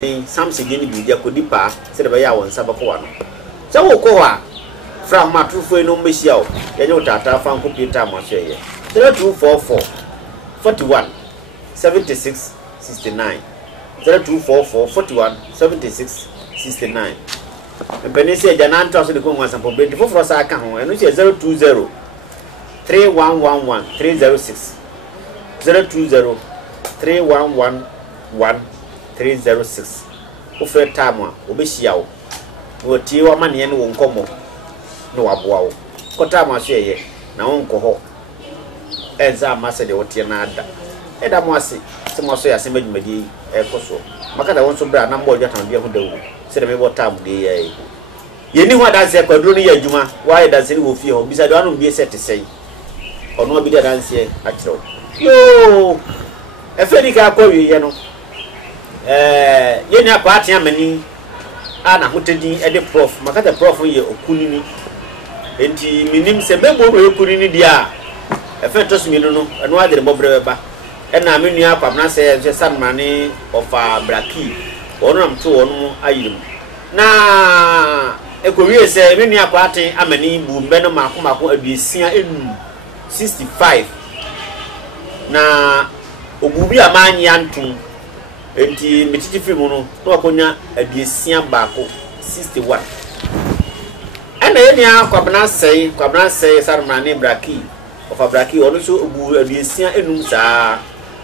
Something in the Kodipa said about Yawan Sabakwan. So, Koa from Matrufu no Michel, Yanota, Franco Peter Moshe. 0244 41 76 69. 0244 41 76 69. And Ebenezer Janan tells the Congress and Public for us. I can and which is 020 3111 306 020 3111 306. Offer time, Obishiao. Will Tiwa Mani and won't come. No aboa. Kotama share, now uncle. Eza Master de Otianada. Eda Mossy, some say a similar Medi, Ecoso. Macada wants to brand number of the said what time day. You knew what I said, Quadrunia Juma. Why does it will feel? Besides, I don't be set to say. Or no be the dance here, actually. Yo, a Fedica call you know. Yena party amani ana hotedi e de prof makata prof ye okunini enti minim se bebo okunini dia e fe tos minu no eno adere bobre ba e na menu akwabna se sanmane ofa braki ono am to ono ayirim na ekowie se menu akwate amani bu mbe no mako aduesia enu 65 na ogubi amanyi antum enti metiti film no to akonya adiesia baako 61 ana yeni akwabna sei sarmane braki of braki ono so ogu adiesia enum saa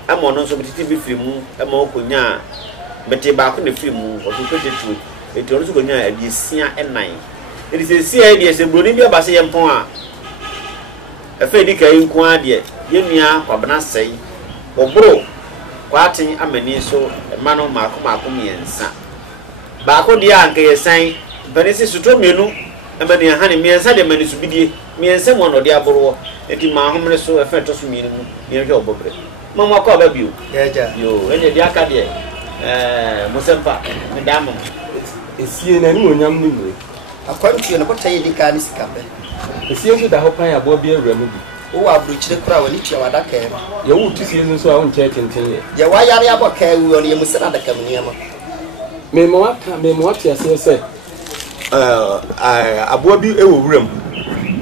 ama ono so metiti film ama okonya meti baako ne film of 22 enti ono so konya adiesia enan enti se sia adiesia broni bi abase yempon a efe di kai nko ade yeni akwabna sei obro Quatin amani so mano mako miensa. Bako dia anke yesan benesi suto mienu ebeni hani miensa de mani subidie miensa mo no dia boro enti ma homre so efe to so mienu mi hwe obobre. Mama ko ba biu. Yo ene dia ka de musempa me damo. Esie na ni onyam ni mure. Akwantu no botaye dika ni sikabe. Esie so da ho pan abo bi awura mu bi. O wa bruchire kura woni tia wadaka e ye wo tisi yesu so a won che tenten ye ye wa yare aboka e wo ye musira daka mniama me mo ati ase se abo bi e wo wuram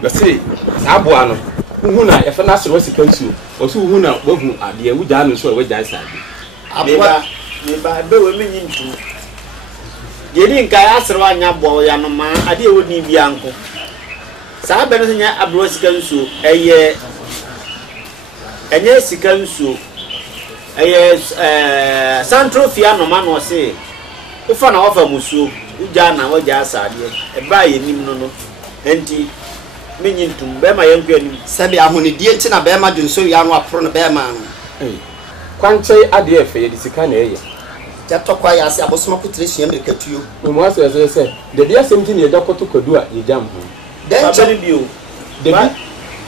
na se aboa no hu na ye fa na soro sika nsu o so hu na wahu ade e wugya no so we gya sa ade aboa me ba be we menyi ntu ye ni nka asoro anya bo ya no ma ade e wo ni bi anko sa be no nya abro sika nsu eye enye sika nsu eye central fia no ma no se ufa na ofa musu uja na waja asade e ba ye nim no enti menyi ntum be ma yanku anim sabe ahonidie nti na be ma dunso ya no apro no be ma no kwanche ade efe ye sika na eye jatokwa ya se abosoma kutresi amerikatuyo mo ase se de dia semti ne jakoto kodu a ye jam ho den fabeli bio de bi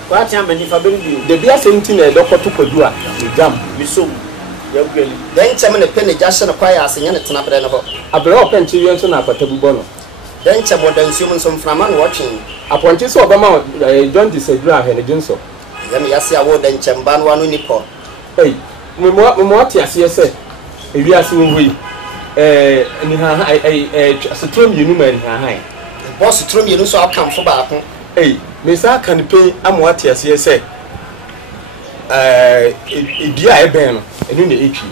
kwa tia mani fabeli bio de dia semti ne jakoto kodu a ye jam bisom yanku anim den chama ne pene jashe no kwa ya se nya ne tena bre no ho abre o penche wi nso na apata bubo no den chama dansium nso mframa no watching aponche so obama John disagree ahene junso yam ya se awo den chamba no anu nipo mo ati ase se ewi ase wo hui ni ha setrom yenu ma ni ha boss trom yenu so akamfo baako me sa kan pe amo ati ase se edia eben no enu na etwi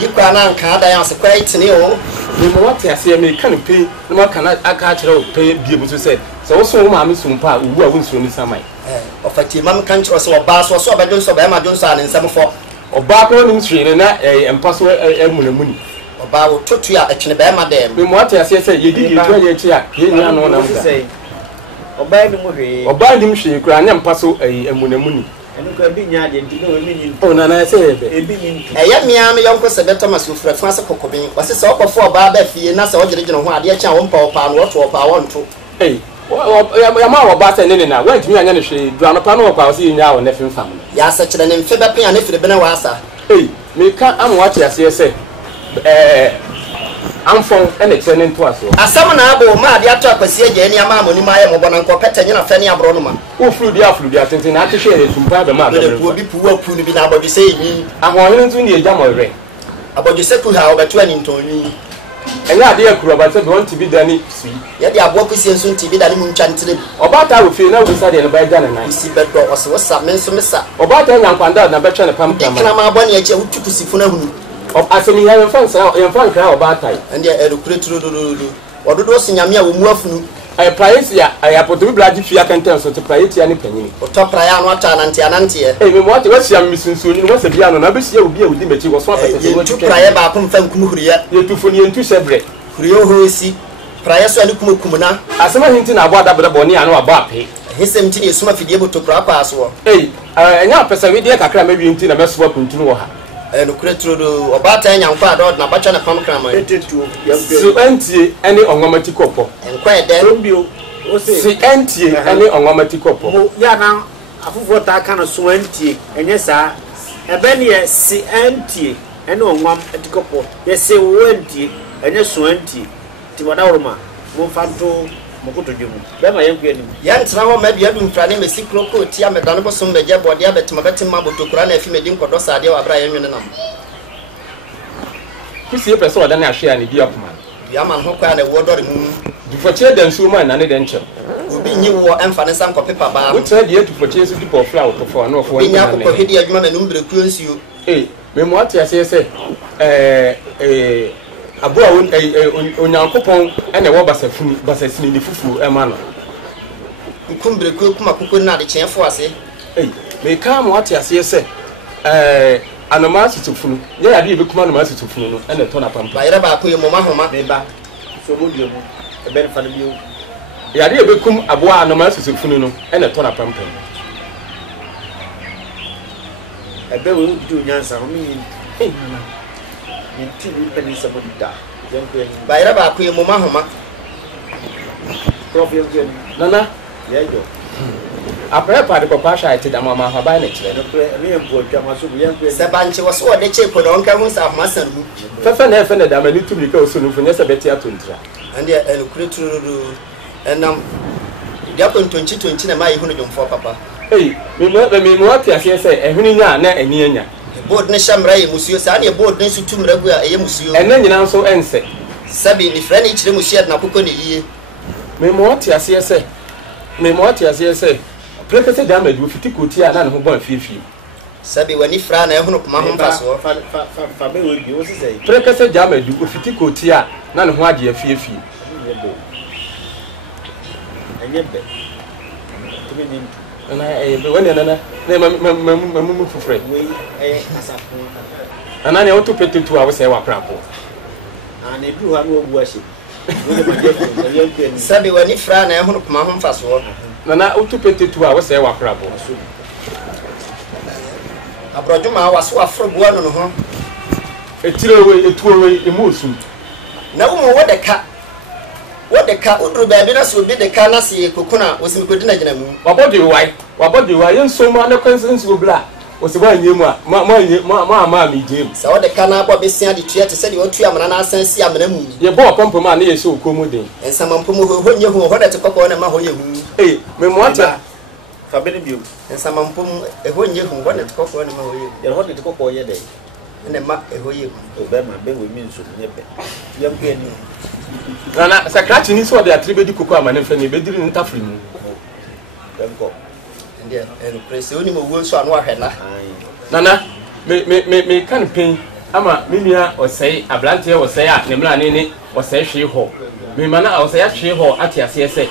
yikwa na nka da ya se kwa itini o me mo ati ase me kan pe no ma kan aka kire o pe bie mu so se wo so ma me sumpa uwu a wonso ni samai ofati mam kan kire so ba so ba donso ba ma donso an nsam fo oba ko nim hwere na empaso emunamuni oba wo totu a etwene ba ma dem me mo ati ase se yedi yetu ye chi a ye nya no na mo say oba ni mo hwe oba nim hwe kura nya mpaso emunamuni enu ko bi nya de nti no we nyi o na na se ebe ebi nyi eye mia me yonko se beto maso frafo ase kokobin wase se okofo oba ba fie na se ogyeregyere ho ade kya wo mpa opa no woto opa wonto ya ma wo ba se ne na wa ntimi anya ne hwe dura no pa no opa wase nya wo ne fimfam ya se kyere ne mfe be pen ya ne fire be na wasa me ka am wa tia se se amfon ene kyere nto aso asam na abo ma ade ato akwasi agya ni ama amoni ma ye mo bona nko pete nyina fa ne abro no ma o fludi atenten na atehwe ne tumpa be ma be pu bi pu apu ni bi na abodi se yi ahohene ntu ne agya mo re abodi se ku ha obeto ani ntonyi enya ade akuru ba se be want to be dani sui ye de abo ko sie nso TV dani mu ntwantire obata wo fi na wo sa de no ba gya nan isi bedo ose wo sa men so mesa obata nya nkwanda na betwe ne pam pam ikna ma bone eche utuku sifuna hunu asemi ya yemfa nkra obata ande erukure turududu ododo sinyame a wo mu afunu price ya airport bi blaji fi akantan so to price ya ne panyini oto praya no ata anante me mo ate wasi am misunsuoni no wasa bia no na besia obi a odi mechi wo so apese wo tu praya ba ko mfa nkum huriya ye tufoni entu sebre huriyo hosi praya so ani kumakum na asema hinti na abo adabere boni anu abo ape hesem ti ne suma fidie boto pra pa so enya apese we de kakra ma bi hinti na meso akuntunu wo ha no kure turudu obata nyankwa do na bacha na pam krama etetu so antie ene onwamati kopo enkwa ede rombio o se si antie ene onwamati kopo ya na afufo ta kana so antie enye sa ebe ne ye si antie ene onwam atikopo ye se wo antie enye so antie ti wada woroma mo fanto mokoto dwemu be ma yanku anim yantra ho ma bia du mfrane mesi kroko ti amedane boso mbeje bode abetima betima botokura na afi medi nkodo sade wa bra yanwene nam kusie pese wada na ahwe ani bia poma bia man ho kwa na wo dore mu dufoche dan su ma na ne den che obi nyi wo emfane san ko pepa ba wo tire de dufoche su di po flower to for no for obi nya ko hedi adwuma manum breku nsuo me mo ate ase se abo a onyankopon ene wo basasini ni fufu ema no nkumbreku kuma kuko na de chenfo ase me ka mo ate ase se anoma situfunu ye ya de be kuma anoma situfunu no ene to na pampa ba yere ba ko yemo mahoma me ba so mo dwemu ebe fa bio ya de be kum abo a anoma situfunu no ene to na pampa ebe wo du nyansa ho mi Minti ni peni sa modda yanku en bayira ba ko yemo mahoma prof yanku en nana yejo Appiah pa de ko pasha ite da mama ha ba na kire no pre ni embo twa maso yanku en se banche wo so de che ko don ka hu sa ma san mu fefe na da mani tumi ka oso no funya se beti atontra ande en kure tururu enam dia ko ntonchi na mai hunu jomfo papa me mo ate ase se ehuni nya na eni anya board ne shamra ye musuo sa na board ne sutu mragu a ye musuo enne nyina nso ense sabi ni frɛ ne kyire musuo na kokɔ ne yie me mo ate ase se prefese da madu fiti koti a na ne ho ban fiefie sabi wani fra na ehunu kuma ho mfaso fa be we bi o se sei prefese da madu fiti koti a na ne ho ade afiefie anyebe tumi nim na be wani na mamu fufre we asafu ana ne oto petetu a wo se wa prapo ana edu ha no obu ahye we ma je yanku en sabi wani fra na ehunu kuma ho mfaso na oto petetu a wo se wa prapo abrojuma waso afro bua no ho etirewe etuwe emosu na wo mo wode ka udru ba bi na so bi de ka na se kokuna osim kodi na gina mu wabodi wai enso ma na kwansensi obla osiba nyemu a ma mi jem sa wode ka na abo besia de tua te se de otu amana na asansi amana mu ye bo pompom a na ye so komo den ensamampom ho nye ho de te kokko na ma ho ye hu me mo ata fa be ne bio ensamampom ho nye ho de te kokko na ma ho ye ye ho de te kokko ye de ene ma ho ye o be ma be we mi nso nyebe yanku en na sakrati ni so de atribedi kokko amane mfa ne bediri ntafri mu yanko ndia en presse oni mo wo so anu ahwe na nana me kan pen ama menua osei ablante osei a ne mra ne osei hwe ho me mana osei hwe ho ate ase ese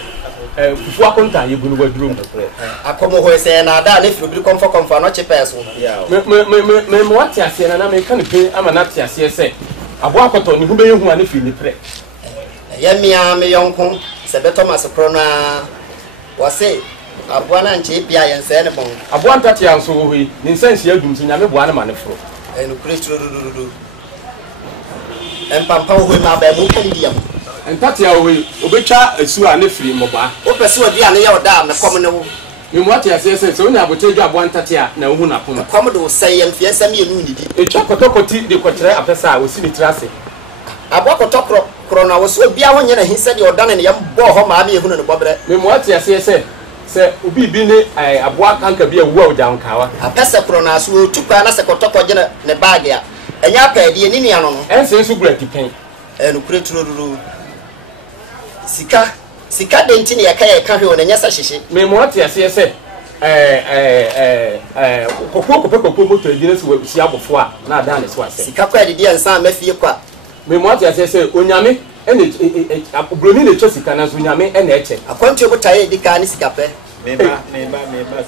fufu akonta ye gunu wadrum akomo ho se na da ne firo bi komfo no chepe so me mo ate ase na me kan pen ama na ate ase ese abo akoto ne hu be hu ane fi ni pre ye mia me yonko se be Thomas Prona wase abwana nche bia yense ne bon abwa ntati anso ho yi ni sense adum so nyame boa ne ma ne fro enu kristro do empampa ho ma ba mu kan diam ntati a ho yi obetwa asu a ne firi moba o pese odi ane ya oda me kom ne wo me mo ati ase se onya abotedwa abwa ntati a na hu na poma kom do sai yem fie sam ye nu ni di etwa kotokoti de kokyere apesa a osi ni trase abwa kotokro na wo so bia ho nye na hinse de oda ne yam bo ho ma me hu no bobre me mo ati ase se obi bi ne aboa kanka bi awu awja nkawa apesa kro na so tukwa na se kotoko je ne bag ya enya pa de ni nia no ense nso gura tipen enukure tururu sika dentini ya kaya ka hwe onanya sa hihye me mo ate ase ese kokoko moto edine se si abofo a na ada ne so ase sika kwa didi ansa mafie kwa me mo ate ase ese onyame ene abroni ne chosika na so onyame ene eche akwantu obotaye dika ni sika pe meba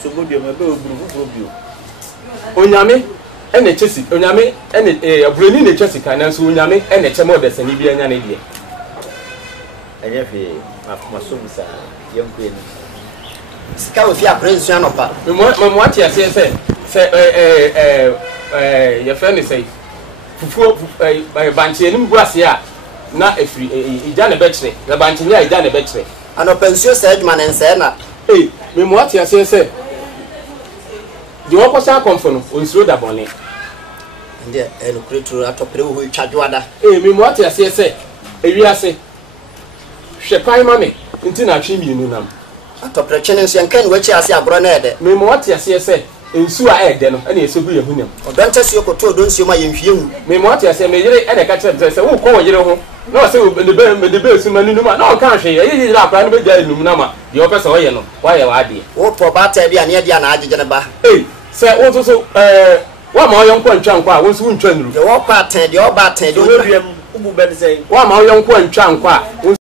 so bodio meba oburu bio onyame ene chesi onyame ene abroni ne chosika na so onyame ene eche mo desani bi anya ne die enyefe masomusa yonkwe ni sika we fi aprensu anopa me mo ate ase ese ye friend say fufuo banche nim guase a na efri ija ne bekre na banche ni ija ne bekre anopa nsuo sa adwuma ne nse na me mo ate ase ese di wo kwasa konfo no onsuo da bone nde enukure turu atopere wo twadwada me mo ate ase ese ewi ase hwe pai mame nti na atwe mi nu nam atopere chene nso yankan wachi ase abro na ede me mo ate ase ese ensu a ede no ene esebu yehunyam odonte se okoto odonsuo ma yenhwie hu me mo ate ase me yire ede ka kire se wo ko wo yire ho na o se me be su manu numa na o kan hwe ye yire akwa no be gya enum na ma ye o pese wo ye no wa ye wa ade wo po ba ta dia na dia na agege ne ba se wo so wa ma o yonko ntwa nkwa wo so ntwa nuru ye wo pa tan dia o ba tan dia so we wiem ubu be say wa ma o yonko ntwa nkwa